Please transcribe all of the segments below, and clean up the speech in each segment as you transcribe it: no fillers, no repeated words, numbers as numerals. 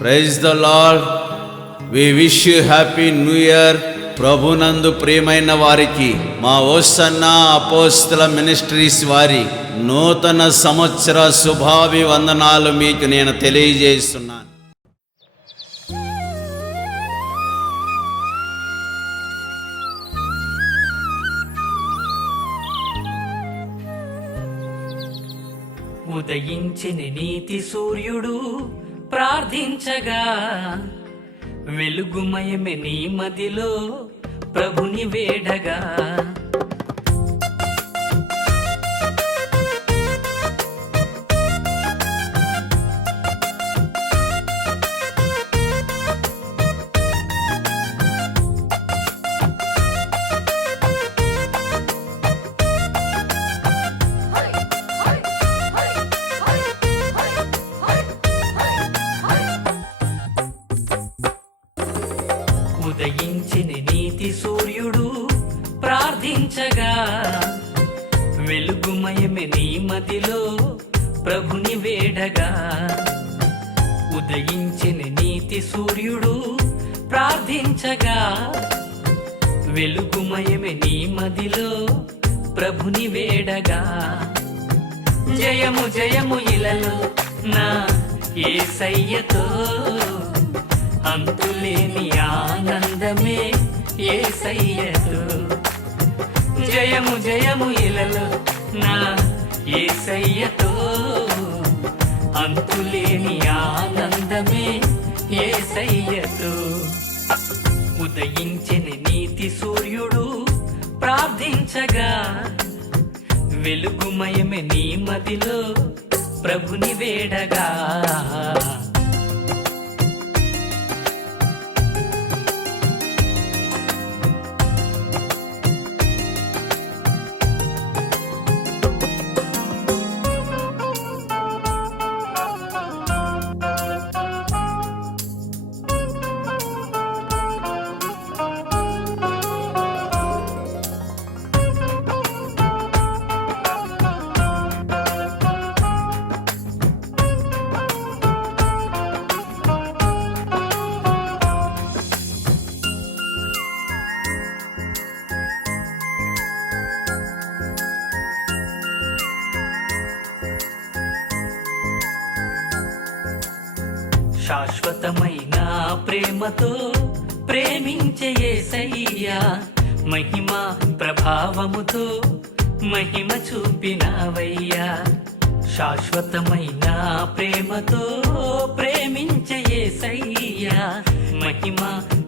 Praise the Lord. We wish you happy new year. ప్రభునందు ప్రియమైన వారికి మా ఓసన్న అపోస్తల మినిస్ట్రీస్ వారి నూతన సంవత్సర శుభాభివందనాలు మీకు నేను తెలియజేస్తున్నాను. ఉదయించిన నీతి సూర్యుడు ప్రార్థించగా, వెలుగుమయమే నీ మదిలో ప్రభుని వేడగా. ఉదయించిన నీతి సూర్యుడు ప్రార్థించగా, వెలుగుమయమే నీ మదిలో ప్రభుని వేడగా. ఉదయించిన నీతి సూర్యుడు ప్రార్థించగా, వెలుగుమయమే నీ మదిలో ప్రభుని వేడగా. జయము జయము ఇలలో నా యేసయ్యతో, అంతులేని ఆనందమే యేసయ్యతో. జయము జయము ఇలలో నా యేసయ్యతో, అంతులేని ఆనందమే యేసయ్యతో. ఉదయించిన నీతి సూర్యుడు ప్రార్థించగా, వెలుగుమయమే నీ మదిలో ప్రభుని వేడగా. శాశ్వతమైన ప్రేమతో ప్రేమించే యేసయ్యా, మహిమ ప్రభావముతో మహిమ చూపినవయ్యా. శాశ్వతమైన ప్రేమతో ప్రేమించే యేసయ్యా, మహిమ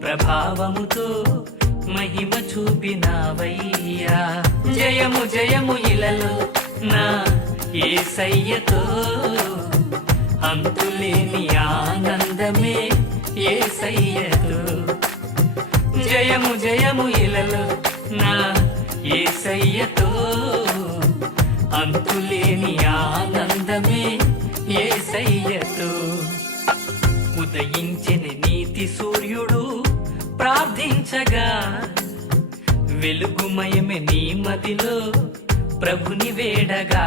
ప్రభావముతో మహిమ చూపినవయ్యా. జయము జయము ఇలలో నా యేసయ్యతో, అంతులేని ఆనందమే యేసయ్యతో. జయము జయము ఇలలో నా యేసయ్యతో, అంతులేని ఆనందమే యేసయ్యతో. ఉదయించిన నీతి సూర్యుడు ప్రార్థించగా, వెలుగుమయమే నీ మదిలో ప్రభుని వేడగా.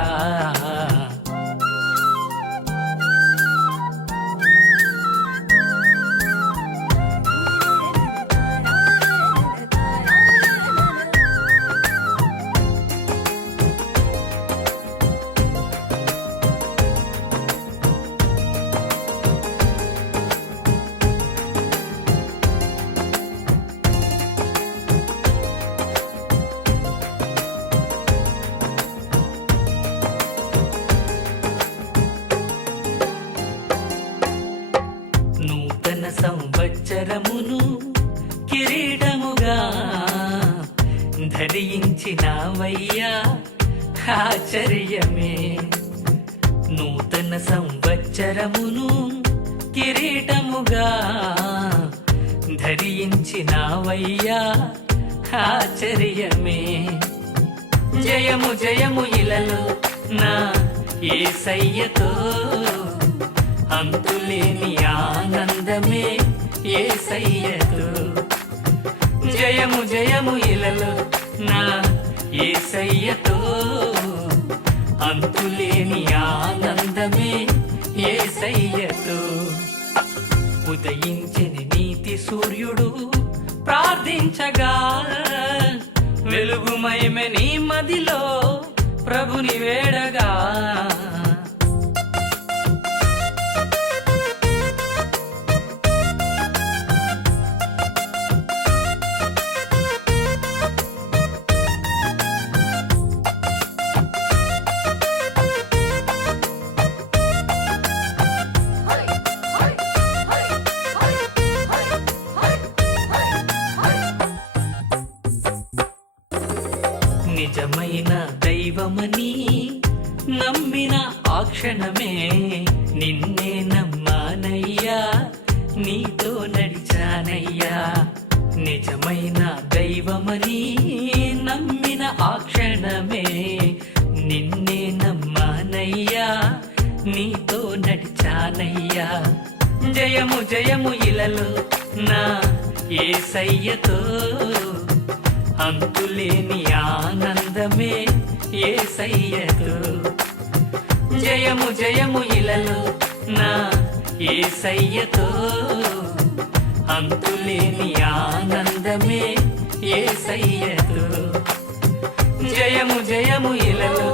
సంవత్సరమును కిరీటముగా ధరించినవయ్యా, ఆశ్చర్యమే. నూతన సంవత్సరమును కిరీటముగా ధరించినవయ్యా, ఆశ్చర్యమే. జయము జయము ఇలలో నా యేసయ్యతో, అంతులేని ఆనందమే యేసయ్యతో. జయము జయము ఇలలో నా యేసయ్యతో, అంతులేని ఆనందమే యేసయ్యతో. ఉదయించని నీతి సూర్యుడు ప్రార్థించగా వెలుగుమయమే నీ మదిలో ప్రభుని వేడగా. నిజమైన దైవమని నమ్మిన ఆ క్షణమే నిన్నే నమ్మానయ్యా, నీతో నడిచానయ్యా. నిజమైన దైవమని నమ్మిన ఆ క్షణమే నిన్నే నమ్మానయ్యా, నీతో నడిచానయ్యా. జయము జయము ఇలలో నా యేసయ్యతో, అంతులేని ఆనందమే యేసయ్యతో. జయము జయము ఇలలో నా యేసయ్యతో, అంతులేని ఆనందమే యేసయ్యతో. జయము జయము ఇలలో